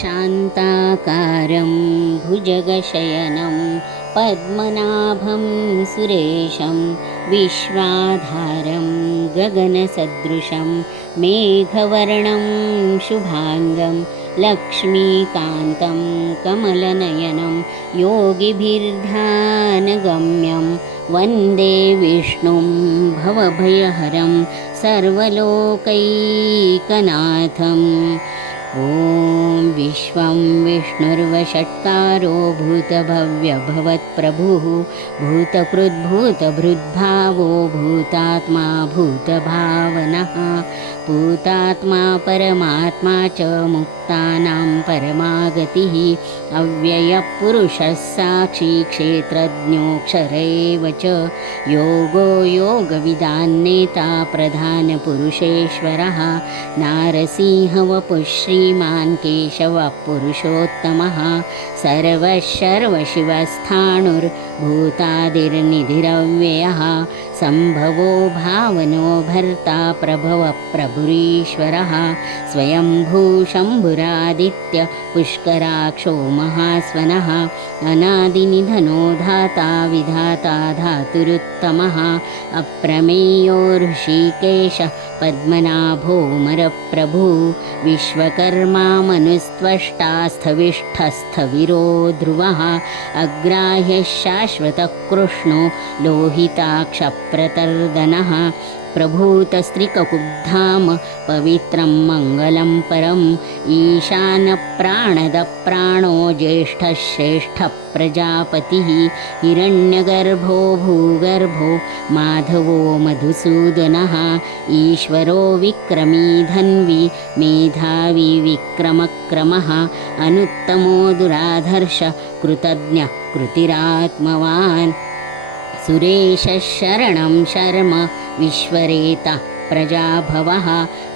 शान्ताकारं भुजगशयनं पद्मनाभं सुरेशं विश्वाधारं गगनसदृशं मेघवर्णं शुभाङ्गं लक्ष्मीकान्तं कमलनयनं योगिभिर्ध्यानगम्यं वन्दे विष्णुं भवभयहरं सर्वलोकैकनाथम्। ॐ विश्वं विष्णुर्वषट्कारो भूतभव्यभवत्प्रभुः भूतकृद्भूतभृद्भावो भूतात्मा भूतभावनः भूतात्मा परमात्मा च मुक्तानां परमागतिः अव्ययपुरुषः साक्षी क्षेत्रज्ञोऽक्षर एव च योगो योगविदान्नेता प्रधानपुरुषेश्वरः नारसिंहवपुः श्रीमान् केशवः पुरुषोत्तमः सर्वशर्वशिवस्थाणुर्भूतादिर्निधिरव्ययः सम्भवो भावनो भर्ता प्रभवः प्रभुरीश्वरः स्वयंभू शम्भुरादित्य पुष्कराक्षो महास्वनः अनादिनिधनो धाता विधाता धातुरुत्तमः अप्रमेयो ऋषिकेशः पद्मनाभोऽमरप्रभुः विश्वकर्मा मनुस्त्वष्टा स्थविष्ठस्थविरो ध्रुवः अग्राह्यः शाश्वतः कृष्णो लोहिताक्षप्रतर्दनः प्रभूतस्त्रिककुब्धाम पवित्रं मङ्गलं परम् ईशानप्राणदप्राणो ज्येष्ठः श्रेष्ठः प्रजापतिः हिरण्यगर्भो भूगर्भो माधवो मधुसूदनः ईश्वरो विक्रमी धन्वी मेधावी विक्रमक्रमः अनुत्तमो दुराधर्ष कृतज्ञः कृतिरात्मवान् सुरेशः शरणं शर्म विश्वरेता प्रजाभवः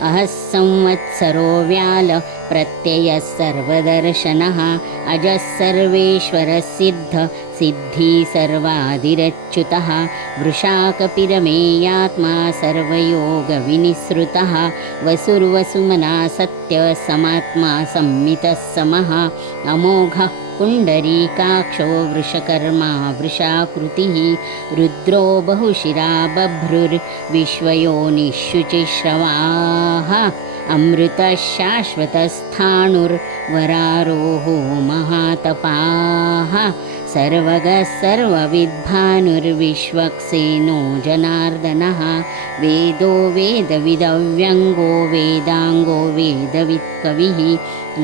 अहः संवत्सरो व्याल प्रत्ययः सर्वदर्शनः अजः सर्वेश्वरः सिद्ध सिद्धि सर्वादिरच्युतः वृषाकपिरमेयात्मा सर्वयोगविनिसृतः वसुर्वसुमना सत्यसमात्मा संमितः समः अमोघः पुण्डरीकाक्षो वृषकर्मा वृषाकृतिः रुद्रो बहुशिरा बभ्रुर्विश्वयोनिःशुचिश्रवाः अमृतः शाश्वतस्थाणुर्वरारोहो महातपाः सर्वगः सर्वविद्भानुर्विश्वक्सेनो जनार्दनः वेदो वेदविदव्यङ्गो वेदाङ्गो वेदवित्कविः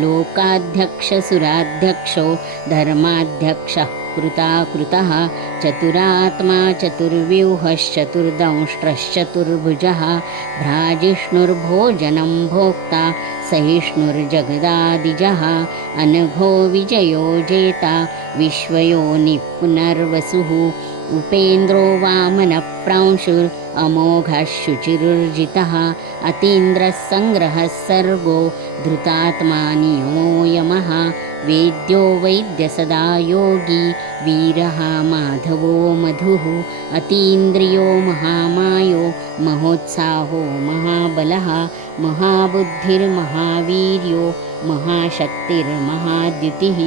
लोकाध्यक्षसुराध्यक्षो धर्माध्यक्षः कृताकृतः चतुरात्मा चतुर्व्यूहश्चतुर्दंष्ट्रश्चतुर्भुजः भ्राजिष्णुर्भोजनं भोक्ता सहिष्णुर्जगदादिजः अनघो विजयो जेता विश्वयोनिः पुनर्वसुः उपेन्द्रो वामनप्रांशुरमोघः शुचिरुर्जितः अतीन्द्रः सङ्ग्रहः सर्गो धृतात्मा नियमो यमः वेद्यो वैद्यसदा योगी वीरः माधवो मधुः अतीन्द्रियो महामायो महोत्साहो महाबलः महाबुद्धिर्महावीर्यो महाशक्तिर्महाद्युतिः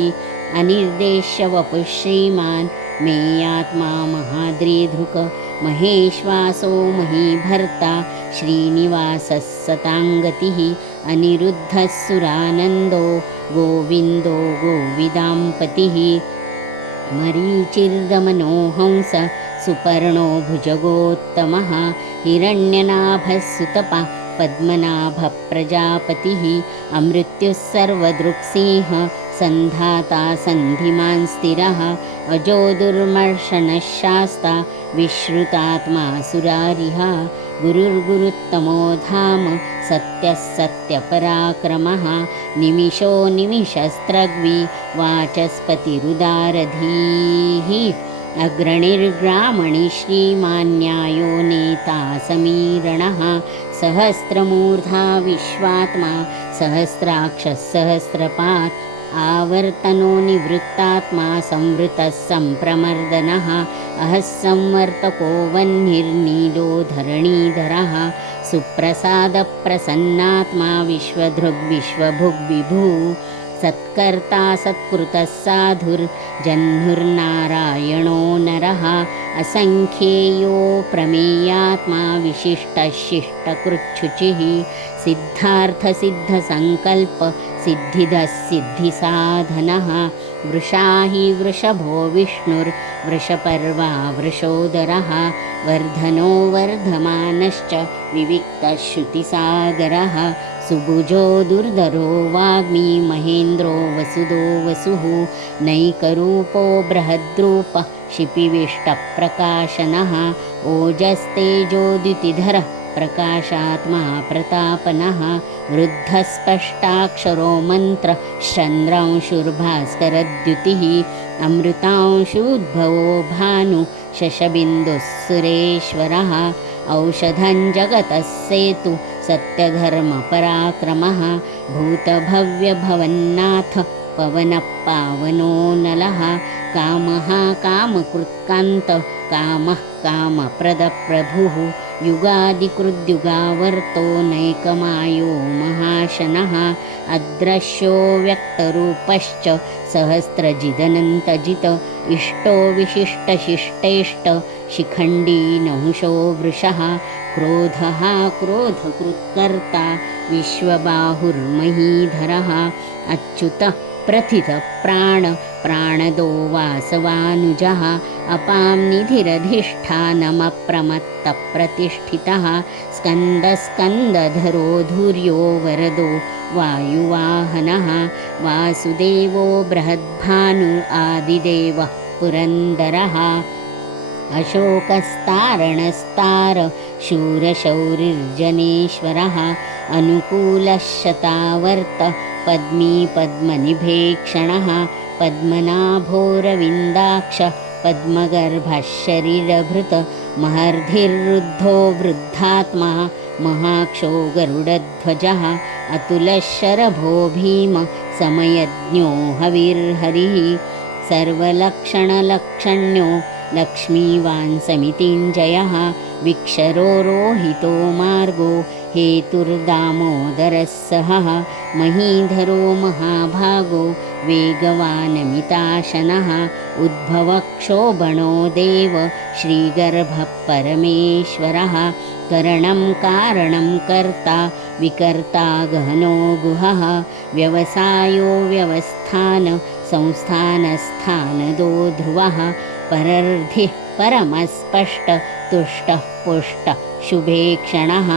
अनिर्देश्यवपुः श्रीमान् मेयात्मा महाद्रिधृक महेश्वासो महीभर्ता श्रीनिवासः सताङ्गतिः अनिरुद्धः सुरानन्दो गोविन्दो गोविदाम्पतिः मरीचिर्दमनो हंस सुपर्णो भुजगोत्तमः हिरण्यनाभः सुतपः पद्मनाभः प्रजापतिः अमृत्युः सर्वदृक्सिंह सन्धाता सन्धिमान् स्थिरः अजो दुर्मर्शनः शास्ता विश्रुतात्मा सुरारिः गुरुर्गुरुत्तमो धाम सत्यः सत्यपराक्रमः निमिषो निमिषस्त्रग्वी वाचस्पतिरुदारधीः अग्रणिर्ग्रामणि श्रीमान्यायो नेता समीरणः सहस्रमूर्धा विश्वात्मा सहस्राक्षः सहस्रपात् आवर्तनो निवृत्तात्मा संवृतः सम्प्रमर्दनः अहः संवर्तको वह्निर्नीलो धरणीधरः सुप्रसादप्रसन्नात्मा विश्वधृग्विश्वभुग्विभुः सत्कर्ता सत्कृतः साधुर्जह्नुर्नारायणो नरः असङ्ख्येयो प्रमेयात्मा विशिष्टशिष्टकृच्छुचिः सिद्धार्थसिद्धसङ्कल्प सिद्धिदः सिद्धिसाधनः वृषा हि वृषभो विष्णुर्वृषपर्वा वृषोदरः वर्धनो वर्धमानश्च विविक्तः श्रुतिसागरः सुभुजो दुर्धरो वाग्मी महेन्द्रो वसुदो वसुः नैकरूपो बृहद्रूपः शिपिविष्टप्रकाशनः ओजस्तेजोद्युतिधरः प्रकाशात्मा प्रतापनः वृद्धस्पष्टाक्षरो मन्त्रः चन्द्रांशुर्भास्करद्युतिः अमृतांशुद्भवो भानु शशबिन्दुः सुरेश्वरः औषधं जगतः सेतु सत्यधर्मपराक्रमः भूतभव्यभवन्नाथ पवनः पावनो नलः कामः कामकृत्कान्तः कामः कामप्रदप्रभुः युगादिकृद्युगावर्तो नैकमायो महाशनः अदृश्यो व्यक्तरूपश्च सहस्रजिदनन्तजित इष्टो विशिष्टशिष्टेष्ट शिखण्डी नहुषो वृषः क्रोधः क्रोधकृत्कर्ता विश्वबाहुर्महीधरः अच्युतः प्रथितः प्राणदो वासवानुजः अपां निधिरधिष्ठानमप्रमत्तप्रतिष्ठितः स्कन्दस्कन्दधरो धुर्यो वरदो वायुवाहनः वासुदेवो बृहद्भानु आदिदेवः पुरन्दरः अशोकस्तारणस्तार शूरशौरिर्जनेश्वरः अनुकूलः शतावर्त पद्मी पद्मनिभेक्षणः पद्मनाभोरविन्दाक्ष पद्मगर्भः शरीरभृत महर्धिर्रुद्धो वृद्धात्मा महाक्षो गरुडध्वजः अतुलः शरभो भीम समयज्ञो हविर्हरिः सर्वलक्षणलक्षण्यो लक्ष्मीवान् समितिञ्जयः विक्षरो रोहितो मार्गो हेतुर्दामोदरः सहः महीधरो महाभागो वेगवानमिताशनः उद्भवक्षोभणो देव श्रीगर्भः परमेश्वरः करणं कारणं कर्ता विकर्ता गहनो गुहः व्यवसायो व्यवस्थान संस्थानस्थानदो ध्रुवः परर्धिः परमस्पष्ट तुष्टः पुष्टः शुभेक्षणः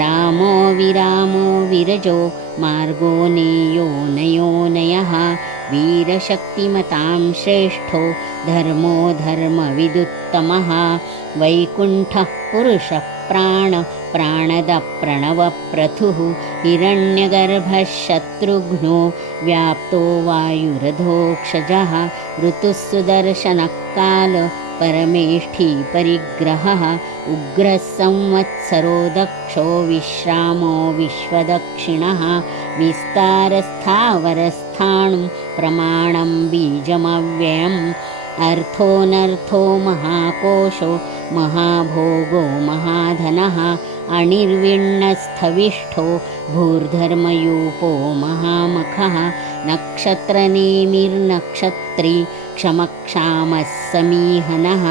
रामो विरामो विरजो मार्गो नेयो नयोनयः वीरशक्तिमतां श्रेष्ठो धर्मो धर्मविदुत्तमः वैकुण्ठः पुरुषः प्राणदः प्रणवप्रथुः हिरण्यगर्भः शत्रुघ्नो व्याप्तो वायुरधोक्षजः ऋतुः सुदर्शनः काल परमेष्ठी परिग्रहः उग्रः संवत्सरो दक्षो विश्रामो विश्वदक्षिणः विस्तारस्थावरस्थाणुं प्रमाणं बीजमव्ययम् अर्थोऽनर्थो महाकोशो महाभोगो महाधनः अनिर्विण्णस्थविष्ठो भूर्धर्मयूपो महामखः नक्षत्रनेमिर्नक्षत्री क्षमक्षामः समीहनः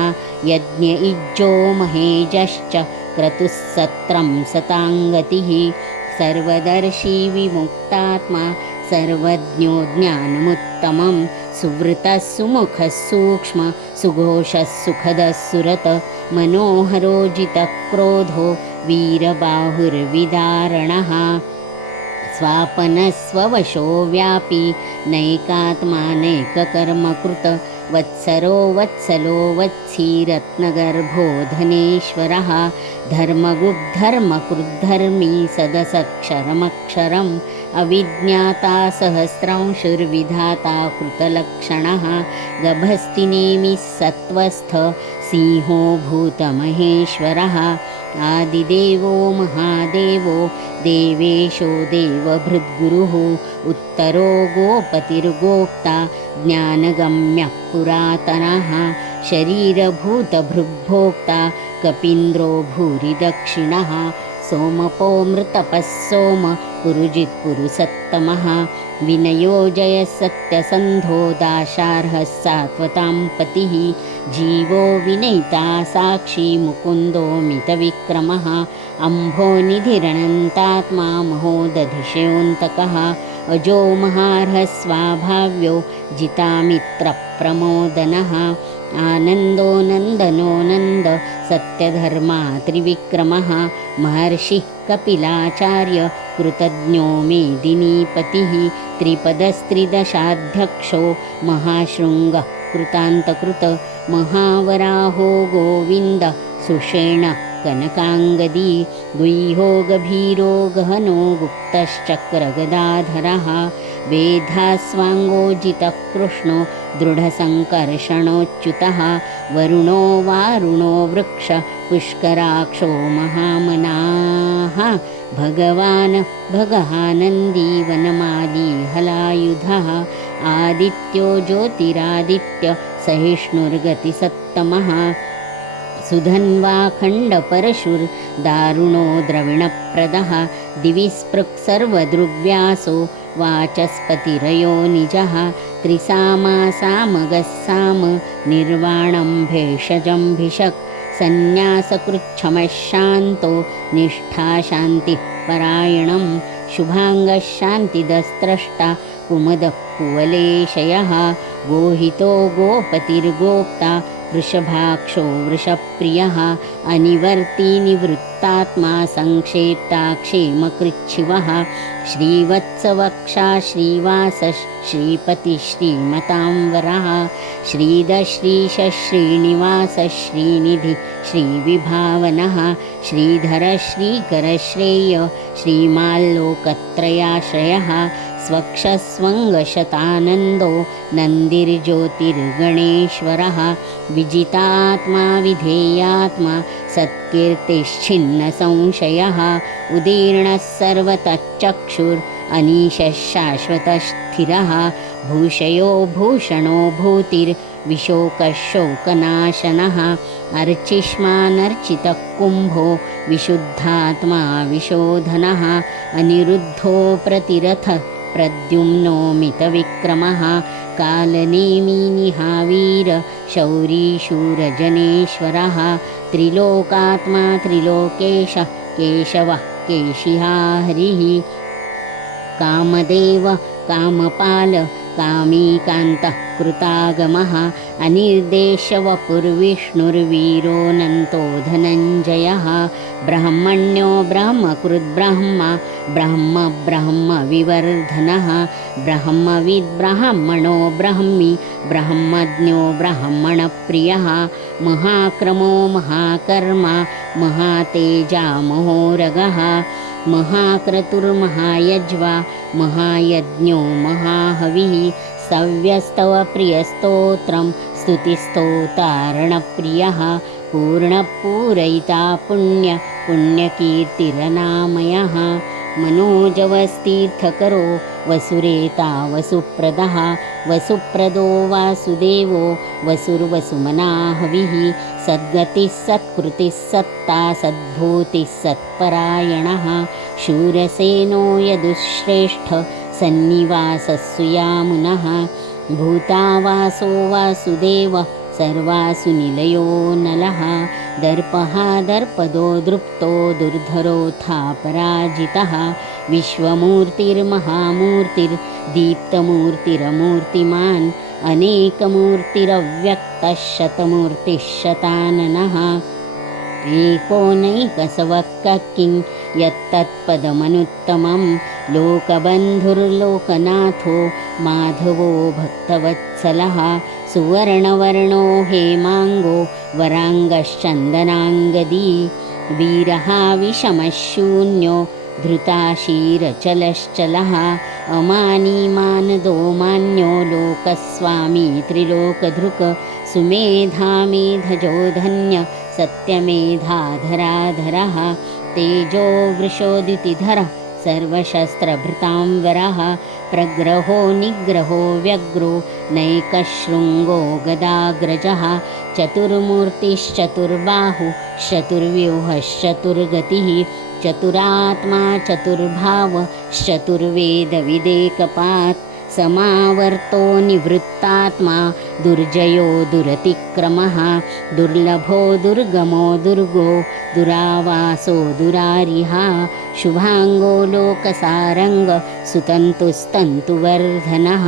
यज्ञ इज्जो महेजश्च क्रतुः सत्रं सताङ्गतिः सर्वदर्शी विमुक्तात्मा सर्वज्ञो ज्ञानमुत्तमं सुवृतः सुमुखः सूक्ष्म सुघोषः सुखदः सुरत मनोहरो जितः क्रोधो वीरबाहुर्विदारणः स्वापनस्ववशो व्यापी नैकात्मानैककर्मकृत वत्सरो वत्सलो वत्सी रत्नगर्भो धनेश्वरः धर्मगुग्धर्मकृद्धर्मी सदसक्षरमक्षरम् अविज्ञाता सहस्रांशुर्विधाता कृतलक्षणः गभस्तिनेमिः सत्त्वस्थ सिंहो भूतमहेश्वरः आदिदेवो महादेवो देवेशो देवभृद्गुरुः उत्तरो गोपतिर्गोक्ता ज्ञानगम्यः पुरातनः शरीरभूतभृग्भोक्ता कपीन्द्रो भूरि दक्षिणः सोमपोऽमृतपः सोम पुरुजित्पुरुसत्तमः विनयो जयः सत्यसन्धो दाशार्हः सात्वतां पतिः जीवो विनयिता साक्षी मुकुन्दो मितविक्रमः अम्भोनिधिरनन्तात्मा महोदधिशयोऽन्तकः अजो महार्हः स्वाभाव्यो जितामित्रप्रमोदनः आनन्दो नन्दनो नन्द सत्यधर्मा त्रिविक्रमः महर्षिः कपिलाचार्य कृतज्ञो मेदिनीपतिः त्रिपदस्त्रिदशाध्यक्षो महाशृङ्गः कृतान्तकृत महावराहो गोविन्द सुषेण कनकाङ्गदी गुह्यो गभीरो गहनो गुप्तश्चक्रगदाधरः वेधास्वाङ्गोजितः कृष्णो दृढसङ्कर्षणोच्युतः वरुणो वारुणो वृक्ष पुष्कराक्षो महामनाः भगवान् भगहानन्दी वनमाली हलायुधः आदित्यो ज्योतिरादित्य सहिष्णुर्गतिसत्तमः सुधन्वाखण्डपरशुर्दारुणो द्रविणप्रदः दिवि स्पृक्सर्वदृग्व्यासो वाचस्पतिरयो निजः त्रिसामासामगः साम निर्वाणं भेषजं सन्न्यासकृच्छमः शान्तो निष्ठाशान्तिः परायणं शुभाङ्गः शान्तिदस्त्रष्टा कुमदः कुवलेशयः गोहितो गोपतिर्गोप्ता वृषभाक्षो वृषप्रियः अनिवर्ती निवृत्तात्मा संक्षेप्ता क्षेमकृच्छिवः श्रीवत्सवक्षा श्रीवासः श्रीपतिः श्रीमतांवरः श्रीधश्रीशः श्रीनिवासः श्रीनिधि श्रीविभावनः श्रीधरः श्रीकरः श्रेय श्रीमाल्लोकत्रयाश्रयः स्वक्षस्वङ्गशतानन्दो नन्दिर्ज्योतिर्गणेश्वरः विजितात्मा विधेयात्मा सत्कीर्तिश्छिन्नसंशयः उदीर्णः सर्वतश्चक्षुरनीशः शाश्वतस्थिरः भूषयो भूषणो भूतिर्विशोकः शोकनाशनः अर्चिष्मानर्चितः कुम्भो विशुद्धात्मा विशोधनः अनिरुद्धो प्रतिरथ प्रद्युम्नो मितविक्रमः कालनेमिनिहावीर शौरीशूरजनेश्वरः त्रिलोकात्मा त्रिलोकेशः केशवः केशिहा हरिः कामदेव कामपाल कामीकान्तः कृतागमः अनिर्देशवपुर्विष्णुर्वीरोऽनन्तो धनञ्जयः ब्रह्मण्यो ब्रह्मकृद्ब्रह्मा ब्रह्म ब्रह्मविवर्धनः ब्रह्मविद्ब्राह्मणो ब्रह्मी ब्रह्मज्ञो ब्रह्मणप्रियः महाक्रमो महाकर्मा महातेजा महोरगः महाक्रतुर्महायज्वा महायज्ञो महाहविः सव्यस्तव प्रियस्तोत्रं स्तुतिस्तोतारणप्रियः पूर्णपूरयिता पुण्यकीर्तिरनामयः मनोजवस्तीर्थकरो वसुरेता वसुप्रदः वसुप्रदो वासुदेवो वसुर्वसुमनाहविः सद्गतिः सत्कृतिः सत्ता सद्भूतिः सत्परायणः शूरसेनो यदुश्रेष्ठ सन्निवासः सुयामुनः भूतावासो वासुदेवः सर्वासु निलयो नलः दर्पः दर्पदो दृप्तो दुर्धरोऽथा पराजितः विश्वमूर्तिर्महामूर्तिर्दीप्तमूर्तिरमूर्तिमान् अनेकमूर्तिरव्यक्तः शतमूर्तिः शताननः एकोनैकसवः किं यत्तत्पदमनुत्तमं लोकबन्धुर्लोकनाथो माधवो भक्तवत्सलः सुवर्णवर्णो हेमाङ्गो वराङ्गश्चन्दनाङ्गदी वीरः विषमः शून्यो धृताशीरचलश्चलः अमानीमानदो मान्यो लोकस्वामी त्रिलोकधृक् सुमेधामेधजो धन्य सत्यमेधाधराधरः तेजो वृषोदितिधरः सर्वशस्त्रभृतां वरः प्रग्रहो निग्रहो व्यग्रो नैकशृङ्गो गदाग्रजः चतुर्मूर्तिश्चतुर्बाहुश्चतुर्व्यूहश्चतुर्गतिः चतुरात्मा चतुर्भावश्चतुर्वेदविदेकपात् समावर्तो निवृत्तात्मा दुर्जयो दुरतिक्रमः दुर्लभो दुर्गमो दुर्गो दुरावासो दुरारिः शुभाङ्गो लोकसारङ्ग सुतन्तुस्तन्तुवर्धनः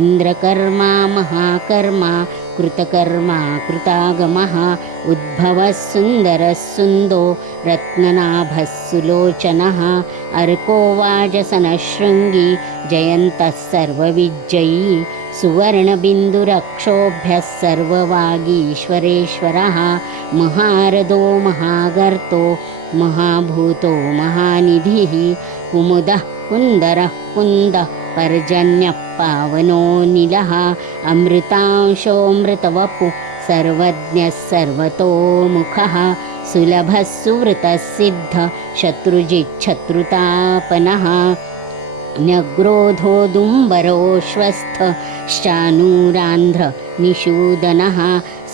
इन्द्रकर्मा महाकर्मा कृतकर्मा कृतागमः उद्भवः सुन्दरः सुन्दो रत्ननाभः सुलोचनः अर्को वाजसनशृङ्गी जयन्तः सर्वविजयी सुवर्णबिन्दुरक्षोभ्यः सर्ववागीश्वरेश्वरः महारथो महागर्तो महाभूतो महानिधिः कुमुदः कुन्दरः कुन्दः पर्जन्यः पावनो निलः अमृतांशोऽमृतवपुः सर्वज्ञः सर्वतोमुखः सुलभः सुवृतः सिद्धः शत्रुजिच्छत्रुतापनः न्यग्रोधोदुम्बरोऽश्वस्थश्चानूरान्ध्र निषूदनः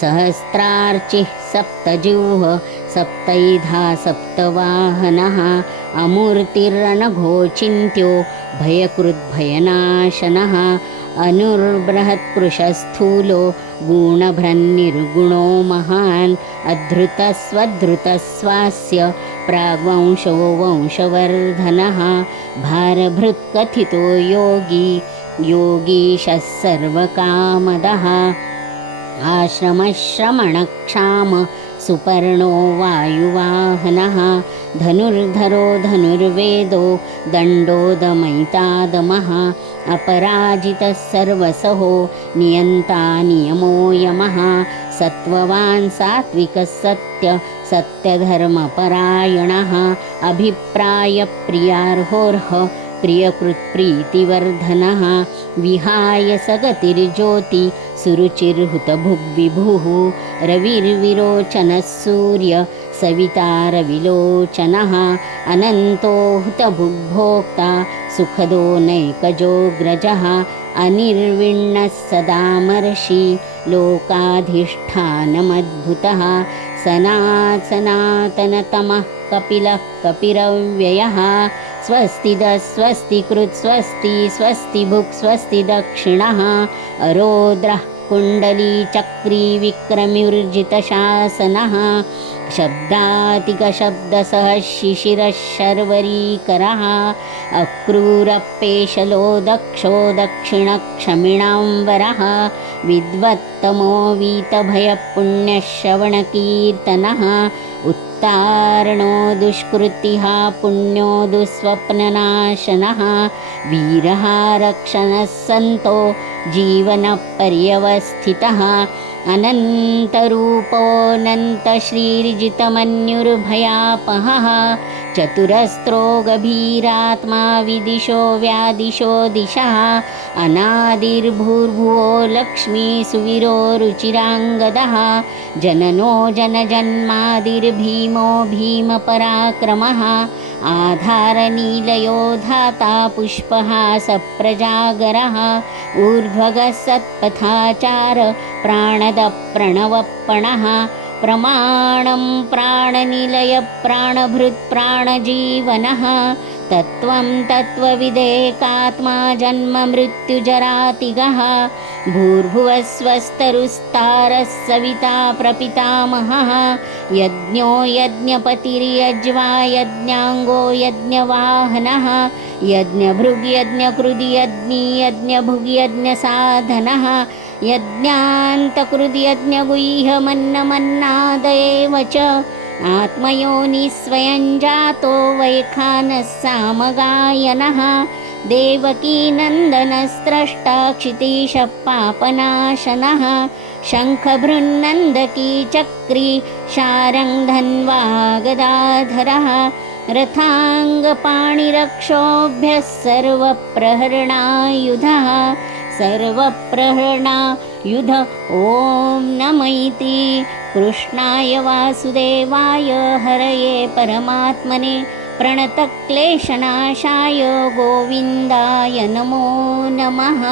सहस्रार्चिः सप्तजिह्वः सप्तैधा सप्तवाहनः अमूर्तिरनघोचिन्त्यो भयकृद्भयनाशनः अनुर्बृहत्कृशस्थूलो गुणभ्रन्निर्गुणो महान् अधृतस्वधृतस्वास्य प्राग्वंशो वंशवर्धनः भारभृत्कथितो योगी योगीशः सर्वकामदः आश्रमश्रमणक्षाम सुपर्णो वायुवाहनः धनुर्धरो धनुर्वेदो दण्डोदमैतादमः अपराजितः सर्वसहो नियन्ता नियमो यमः सत्त्ववान् सात्विकः सत्य सत्यधर्मपरायणः अभिप्रायप्रियार्होर्ह प्रियकृत्प्रीतिवर्धनः विहाय सगतिर्ज्योति सुरुचिर्हुतभुग्विभुः रविर्विरोचनः सूर्य सवितारविलोचनः अनन्तो हुतभुग्भोक्ता सुखदो नैकजोऽग्रजः अनिर्विण्णः सदामर्षि लोकाधिष्ठानमद्भुतः सनातनतमः कपिलः कपिरव्ययः स्वस्तिदः स्वस्तिकृत् स्वस्ति स्वस्तिभुक् स्वस्ति दक्षिणः अरोद्रः कुण्डलीचक्री विक्रमिर्जितशासनः शब्दातिकशब्दसः शिशिरः शर्वरीकरः अक्रूरपेशलो दक्षो दक्षिणक्षमिणाम्बरः विद्वत्तमो वीतभयपुण्यश्रवणकीर्तनः उत्तारणो दुष्कृतिः पुण्यो दुःस्वप्ननाशनः वीरः रक्षणः सन्तो जीवनपर्यवस्थितः अनन्तरूपोऽनन्तश्रीर्जितमन्युर्भयापहः चतुरस्रो गभीरात्मा विदिशो व्यादिशो दिशः अनादिर्भूर्भुवो लक्ष्मी सुवीरो रुचिराङ्गदः जननो जनजन्मादिर्भीमो भीमपराक्रमः आधारनीलयो धाता पुष्पहासप्रजागरः ऊर्ध्वगः सत्पथाचार प्राणदप्रणवप्पणः प्रमाणं प्राणनिलय प्राणभृत् प्राणजीवनः तत्त्वं तत्त्वविदेकात्मा जन्ममृत्युजरातिगः भूर्भुवस्वस्तरुस्तारः सविता प्रपितामहः यज्ञो यज्ञपतिर्यज्वा यज्ञाङ्गो यज्ञवाहनः यज्ञभृग्यज्ञकृद्यज्ञी यज्ञभुग्यज्ञसाधनः यज्ञान्तकृद्यज्ञगुह्यमन्नमन्नादयेव च आत्मयोनिः स्वयं जातो वैखानः सामगायनः देवकीनन्दनस्रष्टा क्षितीशः पापनाशनः शङ्खभृन्नन्दकी चक्री शारङ्गधन्वा गदाधरः रथाङ्गपाणिरक्षोभ्यः सर्वप्रहरणायुधः सर्वप्रहरणायुध ॐ नमैति कृष्णाय वासुदेवाय हरये परमात्मने प्रणतक्लेशनाशाय गोविन्दाय नमो नमः।